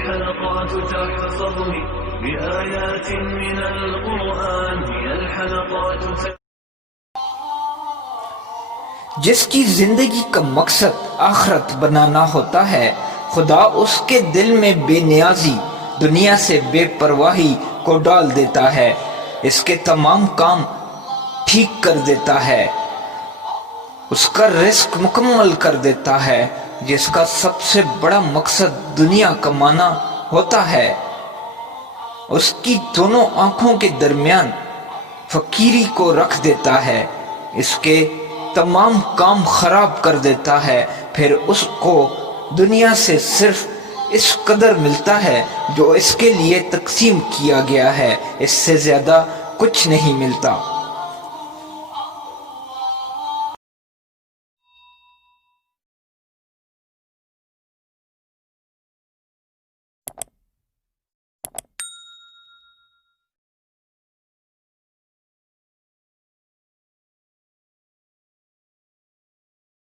الحلقات تحفظني بآيات من القرآن. هي الحلقات جس کی زندگی کا مقصد آخرت بنانا ہوتا ہے، خدا اس کے دل میں بے نیازی، دنیا سے بے پرواہی کو ڈال دیتا ہے، اس کے تمام کام ٹھیک کر دیتا ہے، اس کا رزق مکمل کر دیتا ہے. جس کا سب سے بڑا مقصد دنیا کمانا ہوتا ہے، اس کی دونوں آنکھوں کے درمیان فقیری کو رکھ دیتا ہے، اس کے تمام کام خراب کر دیتا ہے. پھر اس کو دنیا سے صرف اس قدر ملتا ہے جو اس کے لیے تقسیم کیا گیا ہے، اس سے زیادہ کچھ نہیں ملتا.